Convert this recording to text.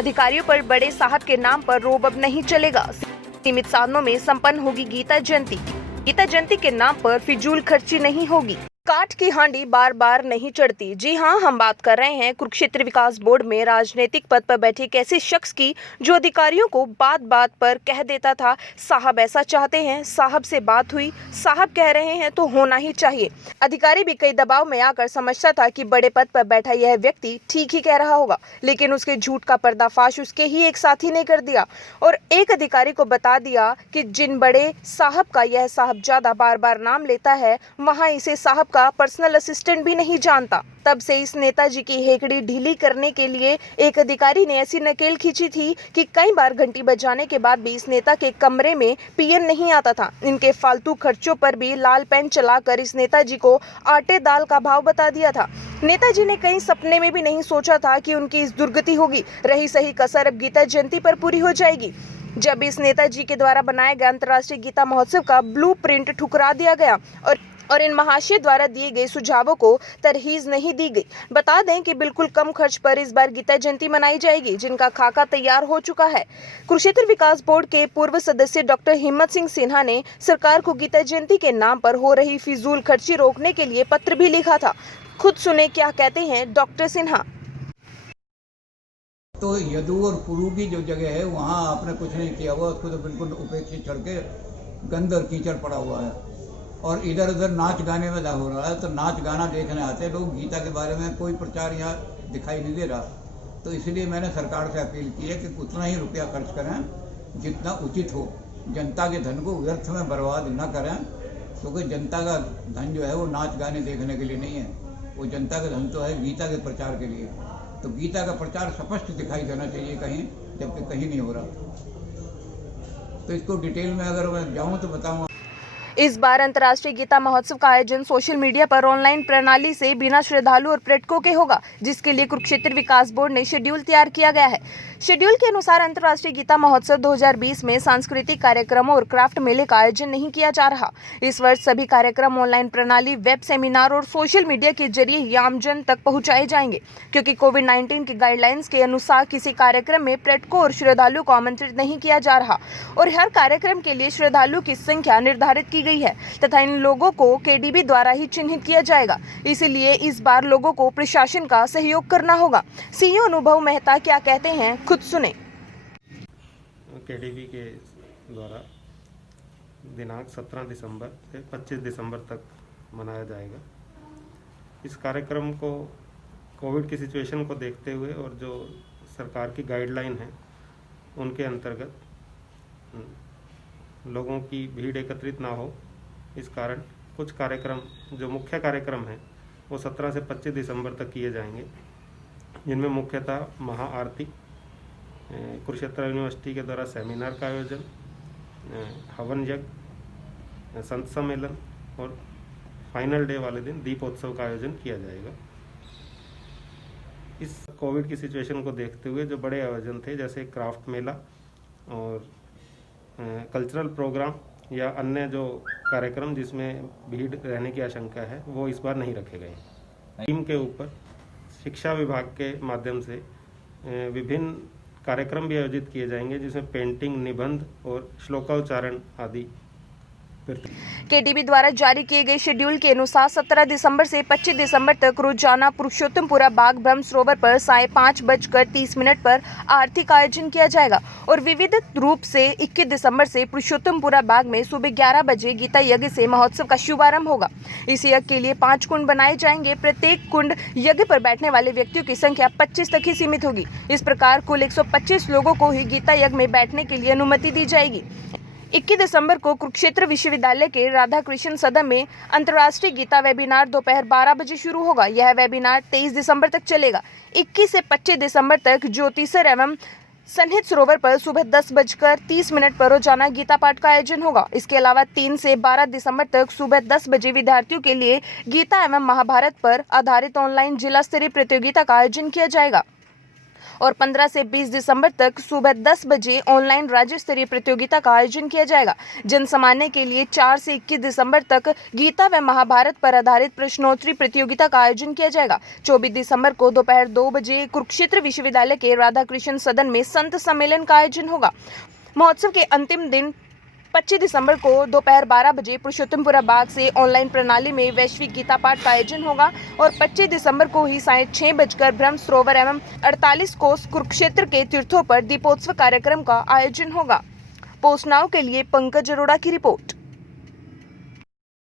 अधिकारियों पर बड़े साहब के नाम पर रोब अब नहीं चलेगा। सीमित साधनों में संपन्न होगी गीता जयंती। गीता जयंती के नाम पर फिजूल खर्ची नहीं होगी। काठ की हांडी बार बार नहीं चढ़ती। जी हां, हम बात कर रहे हैं कुरुक्षेत्र विकास बोर्ड में राजनीतिक पद पर बैठे एक ऐसे शख्स की जो अधिकारियों को बात बात पर कह देता था, साहब ऐसा चाहते हैं, साहब से बात हुई, साहब कह रहे हैं तो होना ही चाहिए। अधिकारी भी कई दबाव में आकर समझता था कि बड़े पद पर बैठा यह व्यक्ति ठीक ही कह रहा होगा, लेकिन उसके झूठ का पर्दाफाश उसके ही एक साथी ने कर दिया और एक अधिकारी को बता दिया कि जिन बड़े साहब का यह साहबजादा बार बार नाम लेता है, वहां इसे साहब का पर्सनल असिस्टेंट भी नहीं जानता। तब से इस नेताजी की हेकड़ी ढीली करने के लिए एक अधिकारी ने ऐसी नकेल खींची थी कि कई बार घंटी बजाने के बाद भी इस नेता के कमरे में पीएन नहीं आता था। इनके फालतू खर्चों पर भी लाल पेन चलाकर इस नेताजी को आटे दाल का भाव बता दिया था। नेताजी ने कहीं सपने में भी नहीं सोचा था कि उनकी इस दुर्गति होगी। रही सही कसर अब गीता जयंती पर पूरी हो जाएगी, जब इस नेताजी के द्वारा बनाए गए अंतर्राष्ट्रीय गीता महोत्सव का ब्लूप्रिंट ठुकरा दिया गया और इन महाशय द्वारा दिए गए सुझावों को तरहीज नहीं दी गई। बता दें कि बिल्कुल कम खर्च पर इस बार गीता जयंती मनाई जाएगी, जिनका खाका तैयार हो चुका है। कुरुक्षेत्र विकास बोर्ड के पूर्व सदस्य डॉक्टर हिम्मत सिंह सिन्हा ने सरकार को गीता जयंती के नाम पर हो रही फिजूल खर्ची रोकने के लिए पत्र भी लिखा था। खुद सुने क्या कहते हैं डॉक्टर सिन्हा। तो यदु और पुरु की जो जगह है वहाँ आपने कुछ नहीं किया हुआ, उसको तो बिल्कुल उपेक्षित करके गंद और कीचड़ पड़ा हुआ है और इधर उधर नाच गाने में हो रहा है। तो नाच गाना देखने आते लोग, गीता के बारे में कोई प्रचार यहाँ दिखाई नहीं दे रहा। तो इसलिए मैंने सरकार से अपील की है कि उतना ही रुपया खर्च करें जितना उचित हो। जनता के धन को व्यर्थ में बर्बाद न करें, क्योंकि जनता का धन जो है वो नाच गाने देखने के लिए नहीं है, वो जनता का धन तो है गीता के प्रचार के लिए। तो गीता का प्रचार स्पष्ट दिखाई देना चाहिए कहीं, जबकि कहीं नहीं हो रहा। तो इसको डिटेल में अगर मैं जाऊँ तो बताऊँगा। इस बार अंतर्राष्ट्रीय गीता महोत्सव का आयोजन सोशल मीडिया पर ऑनलाइन प्रणाली से बिना श्रद्धालु और पर्यटकों के होगा, जिसके लिए कुरुक्षेत्र विकास बोर्ड ने शेड्यूल तैयार किया गया है। शेड्यूल के अनुसार अंतर्राष्ट्रीय गीता महोत्सव 2020 में सांस्कृतिक कार्यक्रमों और क्राफ्ट मेले का आयोजन नहीं किया जा रहा। इस वर्ष सभी कार्यक्रम ऑनलाइन प्रणाली, वेब सेमिनार और सोशल मीडिया के जरिए ही आमजन तक पहुंचाए जाएंगे, क्योंकि कोविड-19 की गाइडलाइंस के अनुसार किसी कार्यक्रम में पर्यटकों और श्रद्धालुओं को आमंत्रित नहीं किया जा रहा और हर कार्यक्रम के लिए श्रद्धालुओं की संख्या निर्धारित की गई है तथा इन लोगों को केडीबी द्वारा ही चिन्हित किया जाएगा। इसलिए इस बार लोगों को प्रशासन का सहयोग करना होगा। सीईओ अनुभव मेहता क्या कहते हैं, खुद सुने। केडीबी के द्वारा दिनांक 17 दिसंबर से 25 दिसंबर तक मनाया जाएगा। इस कार्यक्रम को कोविड की सिचुएशन को देखते हुए और जो सरकार की गाइडलाइन है उनके अंतर्गत लोगों की भीड़ एकत्रित ना हो, इस कारण कुछ कार्यक्रम जो मुख्य कार्यक्रम हैं वो 17 से 25 दिसंबर तक किए जाएंगे, जिनमें मुख्यतः महाआरती, कुरुक्षेत्र यूनिवर्सिटी के द्वारा सेमिनार का आयोजन, हवन यज्ञ, संत सम्मेलन और फाइनल डे वाले दिन दीपोत्सव का आयोजन किया जाएगा। इस कोविड की सिचुएशन को देखते हुए जो बड़े आयोजन थे जैसे क्राफ्ट मेला और कल्चरल प्रोग्राम या अन्य जो कार्यक्रम जिसमें भीड़ रहने की आशंका है वो इस बार नहीं रखे गए। थीम के ऊपर शिक्षा विभाग के माध्यम से विभिन्न कार्यक्रम भी आयोजित किए जाएंगे, जिसमें पेंटिंग, निबंध और श्लोकोच्चारण आदि। केडीबी द्वारा जारी किए गए शेड्यूल के अनुसार 17 दिसंबर से 25 दिसंबर तक रोजाना पुरुषोत्तमपुरा बाग ब्रह्म सरोवर पर 5:30 पर आरती का आयोजन किया जाएगा और विविध रूप से 21 दिसंबर से पुरुषोत्तमपुरा बाग में सुबह 11 बजे गीता यज्ञ से महोत्सव का शुभारंभ होगा। इस यज्ञ के लिए 5 कुंड बनाए जाएंगे। प्रत्येक कुंड यज्ञ पर बैठने वाले व्यक्तियों की संख्या 25 तक ही सीमित होगी। इस प्रकार कुल 125 लोगों को ही गीता यज्ञ में बैठने के लिए अनुमति दी जाएगी। 21 दिसंबर को कुरुक्षेत्र विश्वविद्यालय के राधा कृष्ण सदन में अंतर्राष्ट्रीय गीता वेबिनार दोपहर 12 बजे शुरू होगा। यह वेबिनार 23 दिसंबर तक चलेगा। 21 से 25 दिसंबर तक ज्योतिसर एवं सन्निहित सरोवर पर सुबह 10:30 पर रोजाना गीता पाठ का आयोजन होगा। इसके अलावा 3 से 12 दिसंबर तक सुबह 10 बजे विद्यार्थियों के लिए गीता एवं महाभारत पर आधारित ऑनलाइन जिला स्तरीय प्रतियोगिता का आयोजन किया जाएगा और 15 से 20 दिसंबर तक सुबह 10 बजे ऑनलाइन राज्य स्तरीय प्रतियोगिता का आयोजन किया जाएगा। जन सामान्य के लिए 4 से 21 दिसंबर तक गीता व महाभारत पर आधारित प्रश्नोत्तरी प्रतियोगिता का आयोजन किया जाएगा। 24 दिसंबर को दोपहर 2 बजे कुरुक्षेत्र विश्वविद्यालय के राधाकृष्ण सदन में संत सम्मेलन का आयोजन होगा। महोत्सव के अंतिम दिन 25 दिसंबर को दोपहर 12 बजे पुरुषोत्तमपुरा बाग से ऑनलाइन प्रणाली में वैश्विक गीता पाठ का आयोजन होगा और 25 दिसंबर को ही साढ़े 6 बजकर ब्रह्म सरोवर एवं 48 कोस कुरुक्षेत्र के तीर्थों पर दीपोत्सव कार्यक्रम का आयोजन होगा। पोस्ट नाउ के लिए पंकज अरोड़ा की रिपोर्ट।